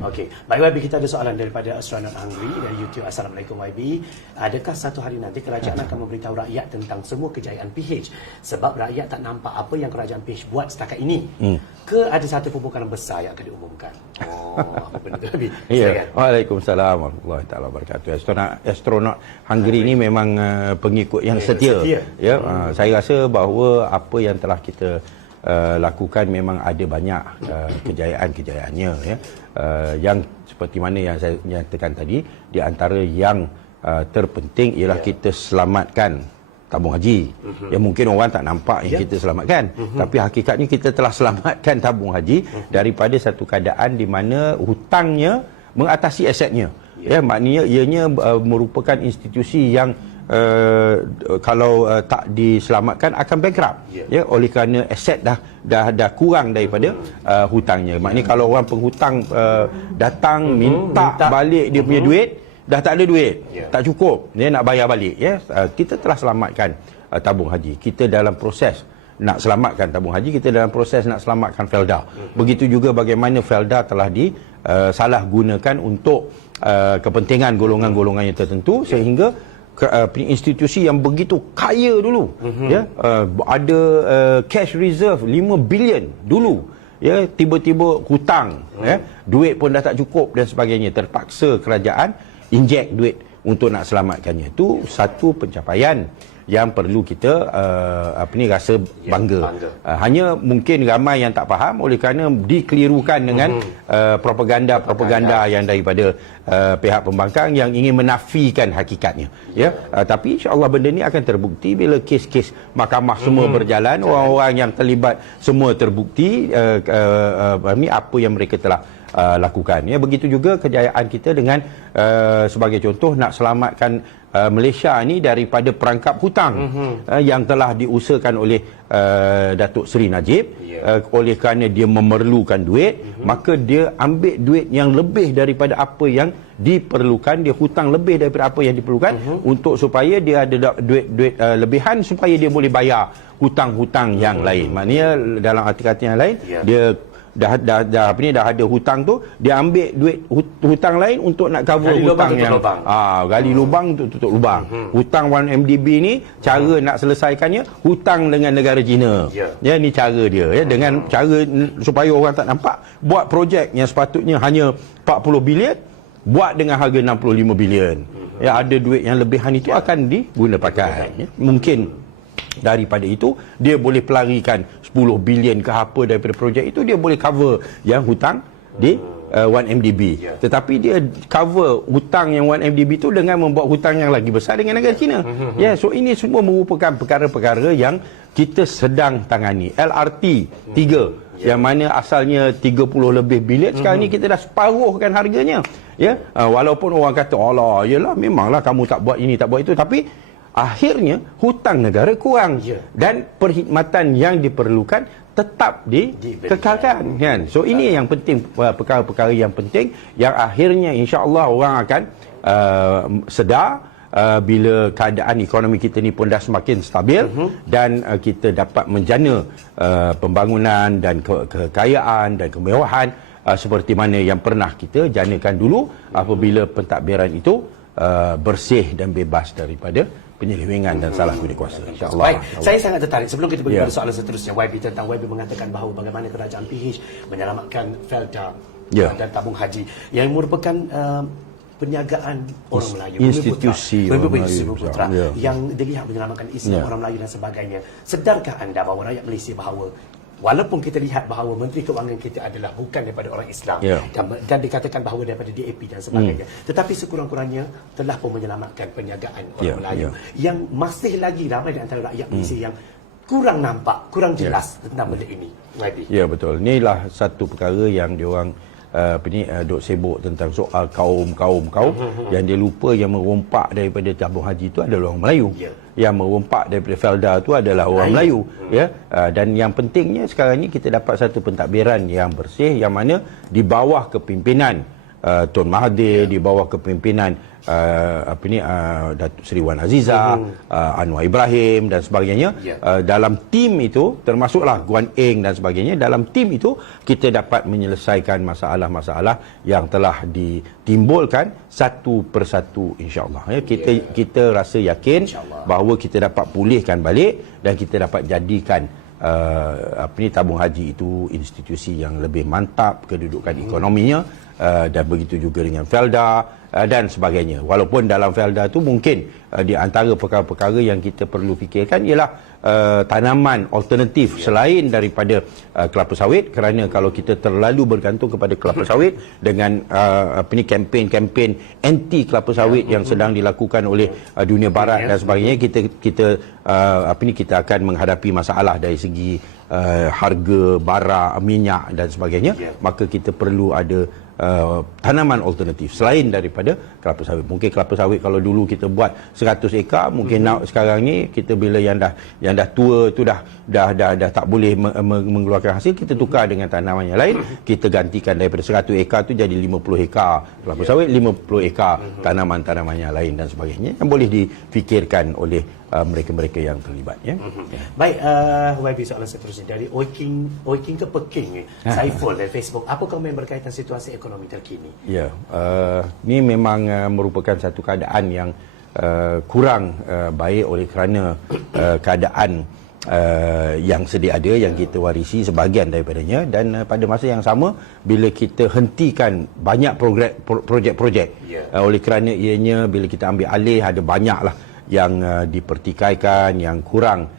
Okey, baik YB, kita ada soalan daripada Astronaut Hungry dari YouTube. Assalamualaikum YB. Adakah satu hari nanti kerajaan akan memberitahu rakyat tentang semua kejayaan PH? Sebab rakyat tak nampak apa yang kerajaan PH buat setakat ini. Ke ada satu pembukaan besar yang akan diumumkan? Apa benda tu YB? Ya. Waalaikumsalam warahmatullahi taala wabarakatuh. Astronaut Hungry ini memang pengikut yang setia. Ya, saya rasa bahawa apa yang telah kita lakukan memang ada banyak kejayaan-kejayaannya, ya. Yang seperti mana yang saya nyatakan tadi, di antara yang terpenting ialah kita selamatkan tabung haji. Yang mungkin orang tak nampak yang kita selamatkan, tapi hakikatnya kita telah selamatkan tabung haji daripada satu keadaan di mana hutangnya mengatasi asetnya. Ya, maknanya ianya merupakan institusi yang kalau tak diselamatkan akan bankrupt, ya, oleh kerana aset dah kurang daripada hutangnya. Maknanya kalau orang penghutang datang minta balik dia punya duit, dah tak ada duit, tak cukup, dia nak bayar balik, ya. Kita telah selamatkan tabung haji. Kita dalam proses nak selamatkan tabung haji, kita dalam proses nak selamatkan Felda. Begitu juga bagaimana Felda telah disalah gunakan untuk kepentingan golongan-golongan yang tertentu, sehingga institusi yang begitu kaya dulu, ya, ada cash reserve 5 bilion dulu, ya, tiba-tiba hutang, ya, duit pun dah tak cukup dan sebagainya, terpaksa kerajaan injek duit untuk nak selamatkannya. Itu satu pencapaian yang perlu kita rasa bangga. Hanya mungkin ramai yang tak faham oleh kerana dikelirukan dengan propaganda yang daripada pihak pembangkang yang ingin menafikan hakikatnya, ya. Tapi insya-Allah benda ni akan terbukti bila kes-kes mahkamah semua berjalan, orang-orang yang terlibat semua terbukti apa yang mereka telah lakukan, ya. Begitu juga kejayaan kita dengan sebagai contoh nak selamatkan Malaysia ni daripada perangkap hutang yang telah diusahakan oleh Datuk Seri Najib. Oleh kerana dia memerlukan duit, maka dia ambil duit yang lebih daripada apa yang diperlukan, dia hutang lebih daripada apa yang diperlukan untuk supaya dia ada duit lebihan supaya dia boleh bayar hutang-hutang yang lain. Maknanya dalam arti kata yang lain, dia dah ada hutang tu, dia ambil duit hutang lain untuk nak cover gali hutang yang gali lubang untuk tutup lubang. Hutang 1MDB ni cara nak selesaikannya hutang dengan negara China. Ya, ni cara dia, ya, dengan cara supaya orang tak nampak, buat projek yang sepatutnya hanya 40 bilion buat dengan harga 65 bilion. Ya, ada duit yang lebihan itu akan diguna pakai, ya. Mungkin daripada itu dia boleh pelarikan 10 bilion ke apa daripada projek itu, dia boleh cover yang hutang di 1MDB. Tetapi dia cover hutang yang 1MDB itu dengan membuat hutang yang lagi besar dengan negara China. Ya, so ini semua merupakan perkara-perkara yang kita sedang tangani. LRT 3 yang mana asalnya 30 lebih bilion, sekarang ni kita dah separuhkan harganya, ya. Walaupun orang kata Allah, yalah memanglah kamu tak buat ini tak buat itu, tapi akhirnya hutang negara kurang dan perkhidmatan yang diperlukan tetap dikekalkan, kan. So ini yang penting, perkara-perkara yang penting yang akhirnya insya-Allah orang akan sedar bila keadaan ekonomi kita ni pun dah semakin stabil dan kita dapat menjana pembangunan dan kekayaan dan kemewahan seperti mana yang pernah kita janakan dulu apabila pentadbiran itu bersih dan bebas daripada penyelewengan dan salah guna kuasa, insya-Allah. Baik, saya sangat tertarik sebelum kita pergi pada soalan seterusnya YB, tentang YB mengatakan bahawa bagaimana kerajaan PH menyelamatkan Felda dan tabung haji yang merupakan perniagaan orang Melayu, institusi Bumi Putra yang dilihat menyelamatkan Islam orang Melayu dan sebagainya. Sedarkah anda bahawa rakyat Malaysia bahawa walaupun kita lihat bahawa Menteri Kewangan kita adalah bukan daripada orang Islam dan dikatakan bahawa daripada DAP dan sebagainya, tetapi sekurang-kurangnya telah pun menyelamatkan perniagaan orang Melayu yang masih lagi ramai di antara rakyat Malaysia yang kurang nampak, kurang jelas tentang benda ini. Ya, betul. Inilah satu perkara yang diorang duk sibuk tentang soal kaum yang dia lupa yang merompak daripada tabung haji itu adalah orang Melayu. Yang merompak daripada Felda itu adalah orang Melayu, ya. Dan yang pentingnya sekarang ni kita dapat satu pentadbiran yang bersih, yang mana di bawah kepimpinan Tun Mahathir, di bawah kepimpinan Datuk Seri Wan Azizah, Anwar Ibrahim dan sebagainya. Dalam tim itu, termasuklah Guan Eng dan sebagainya, dalam tim itu kita dapat menyelesaikan masalah-masalah yang telah ditimbulkan satu persatu, insya-Allah. Kita rasa yakin bahawa kita dapat pulihkan balik dan kita dapat jadikan tabung haji itu institusi yang lebih mantap kedudukan ekonominya, dan begitu juga dengan Felda dan sebagainya. Walaupun dalam Felda itu mungkin di antara perkara-perkara yang kita perlu fikirkan ialah tanaman alternatif selain daripada kelapa sawit, kerana kalau kita terlalu bergantung kepada kelapa sawit dengan kempen-kempen anti kelapa sawit yang sedang dilakukan oleh dunia barat dan sebagainya, kita akan menghadapi masalah dari segi harga bara, minyak dan sebagainya. Maka kita perlu ada tanaman alternatif selain daripada kelapa sawit. Mungkin kelapa sawit kalau dulu kita buat 100 ekar, mungkin sekarang ni kita bila yang dah tua tu dah tak boleh mengeluarkan hasil, kita tukar dengan tanaman yang lain. Kita gantikan daripada 100 ekar tu jadi 50 ekar kelapa sawit, 50 ekar tanaman-tanaman yang lain dan sebagainya, yang boleh difikirkan oleh mereka-mereka yang terlibat. Baik, YB, soalan seterusnya dari Oi King ke Peking, Saiful dari Facebook. Apa komen berkaitan situasi ekonomi terkini? Ini memang merupakan satu keadaan yang kurang baik oleh kerana keadaan yang sedia ada, yang kita warisi sebahagian daripadanya, dan pada masa yang sama bila kita hentikan banyak projek-projek oleh kerana ianya bila kita ambil alih ada banyaklah yang dipertikaikan, yang kurang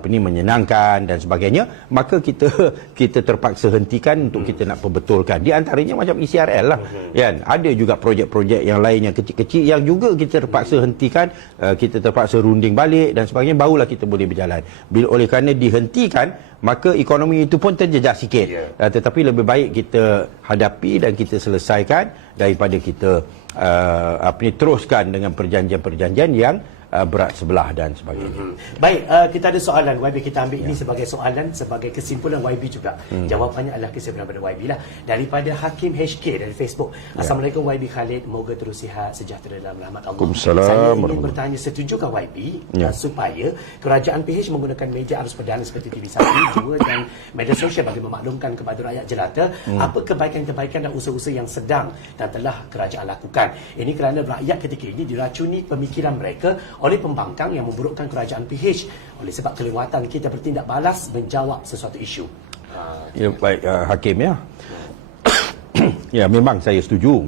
menyenangkan dan sebagainya, maka kita terpaksa hentikan untuk kita nak perbetulkan. Di antaranya macam ECRL lah, kan. Ada juga projek-projek yang lain yang kecil-kecil yang juga kita terpaksa hentikan, kita terpaksa runding balik dan sebagainya, barulah kita boleh berjalan. Bila oleh kerana dihentikan, maka ekonomi itu pun terjejas sikit. Tetapi lebih baik kita hadapi dan kita selesaikan daripada kita teruskan dengan perjanjian-perjanjian yang berat sebelah dan sebagainya. Baik, kita ada soalan YB, kita ambil ini sebagai soalan, sebagai kesimpulan YB juga. Jawapannya adalah kesimpulan pada YB lah. Daripada Hakim HK dari Facebook. Assalamualaikum YB Khalid, moga terus sihat sejahtera dalam rahmat Allah. Saya ingin bertanya, setujukah YB supaya kerajaan PH menggunakan media arus perdana seperti TV1, Jua dan media sosial bagi memaklumkan kepada rakyat jelata apa kebaikan-kebaikan dan usaha-usaha yang sedang dan telah kerajaan lakukan. Ini kerana rakyat ketika ini diracuni pemikiran mereka oleh pembangkang yang memburukkan kerajaan PH. Oleh sebab kelewatan kita bertindak balas menjawab sesuatu isu. Baik, Hakim ya. Memang saya setuju.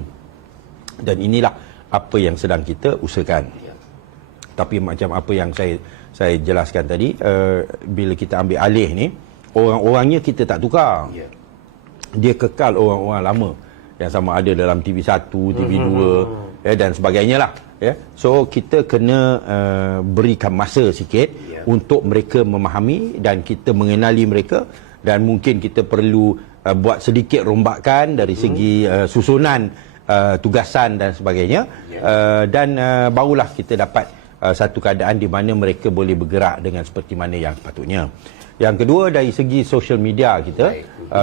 Dan inilah apa yang sedang kita usahakan. Tapi macam apa yang saya jelaskan tadi, bila kita ambil alih ni, orang-orangnya kita tak tukar. Dia kekal orang-orang lama yang sama ada dalam TV1, TV2 dan sebagainya lah. So kita kena berikan masa sikit untuk mereka memahami dan kita mengenali mereka, dan mungkin kita perlu buat sedikit rombakan dari segi susunan tugasan dan sebagainya, dan barulah kita dapat satu keadaan di mana mereka boleh bergerak dengan seperti mana yang sepatutnya. Yang kedua, dari segi social media kita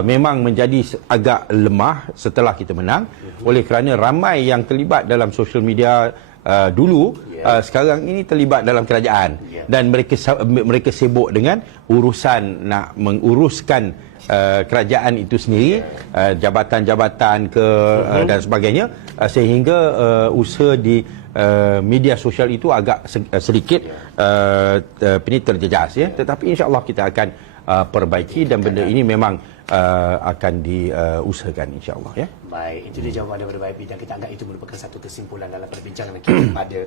memang menjadi agak lemah setelah kita menang, oleh kerana ramai yang terlibat dalam social media dulu sekarang ini terlibat dalam kerajaan, dan mereka sibuk dengan urusan nak menguruskan kerajaan itu sendiri, jabatan-jabatan dan sebagainya, sehingga usaha di media sosial itu agak sedikit terjejas. Tetapi insya-Allah kita akan perbaiki, dan benda ini memang akan diusahakan, insya-Allah. Baik, itu dia jawapan daripada YB, dan kita anggap itu merupakan satu kesimpulan dalam perbincangan kita pada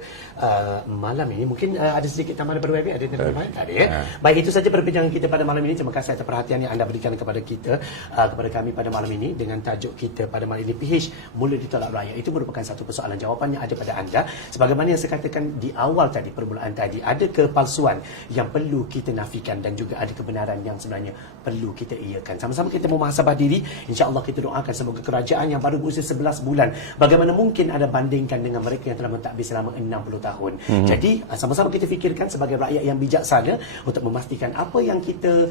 malam ini. Mungkin ada sedikit tambahan daripada YB? Ada yang tambahan? Ada ya? Baik, itu saja perbincangan kita pada malam ini. Terima kasih atas perhatian yang anda berikan kepada kita, kepada kami pada malam ini, dengan tajuk kita pada malam ini, PH mula ditolak rakyat. Itu merupakan satu persoalan, jawapannya ada pada anda. Sebagaimana yang saya katakan di awal tadi, permulaan tadi, ada kepalsuan yang perlu kita nafikan dan juga ada kebenaran yang sebenarnya perlu kita iakan. Sama-sama kita memuhasabah diri. InsyaAllah kita doakan semoga kerajaan yang baru berusia 11 bulan, bagaimana mungkin ada bandingkan dengan mereka yang telah mentadbir selama 60 tahun. Jadi sama-sama kita fikirkan sebagai rakyat yang bijaksana untuk memastikan apa yang kita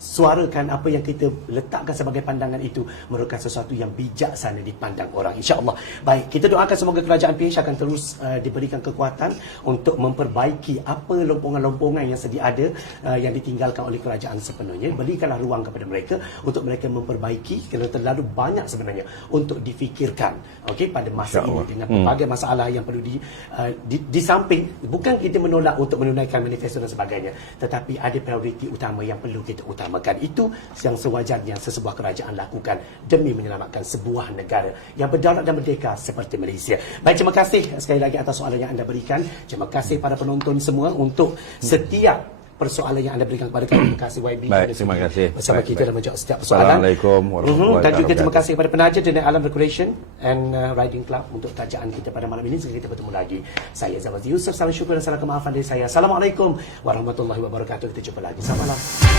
suarakan apa yang kita letakkan sebagai pandangan itu merupakan sesuatu yang bijaksana dipandang orang, insya-Allah. Baik, kita doakan semoga kerajaan PH akan terus diberikan kekuatan untuk memperbaiki apa lompongan-lompongan yang sedia ada yang ditinggalkan oleh kerajaan sepenuhnya. Berikanlah ruang kepada mereka untuk mereka memperbaiki, kerana terlalu banyak sebenarnya untuk difikirkan, okey, pada masa ini dengan pelbagai masalah yang perlu di samping, bukan kita menolak untuk menunaikan manifesto dan sebagainya, tetapi ada prioriti utama yang perlu kita utamakan. Itu yang sewajarnya sesebuah kerajaan lakukan demi menyelamatkan sebuah negara yang berdaulat dan merdeka seperti Malaysia. Baik, terima kasih sekali lagi atas soalan yang anda berikan. Terima kasih para penonton semua untuk setiap persoalan yang anda berikan kepada kami. Terima kasih YB. Baik, terima kasih. Bersama baik, kita baik. dalam menjawab setiap persoalan. Assalamualaikum warahmatullahi Dan juga terima wabarakatuh. kasih kepada penaja dari Alam Recreation and Riding Club untuk tajaan kita pada malam ini. Sehingga kita bertemu lagi. Saya Zawaz Yusuf. Salam syukur dan salam kemaafan dari saya. Assalamualaikum warahmatullahi wabarakatuh. Kita jumpa lagi. Selamat malam.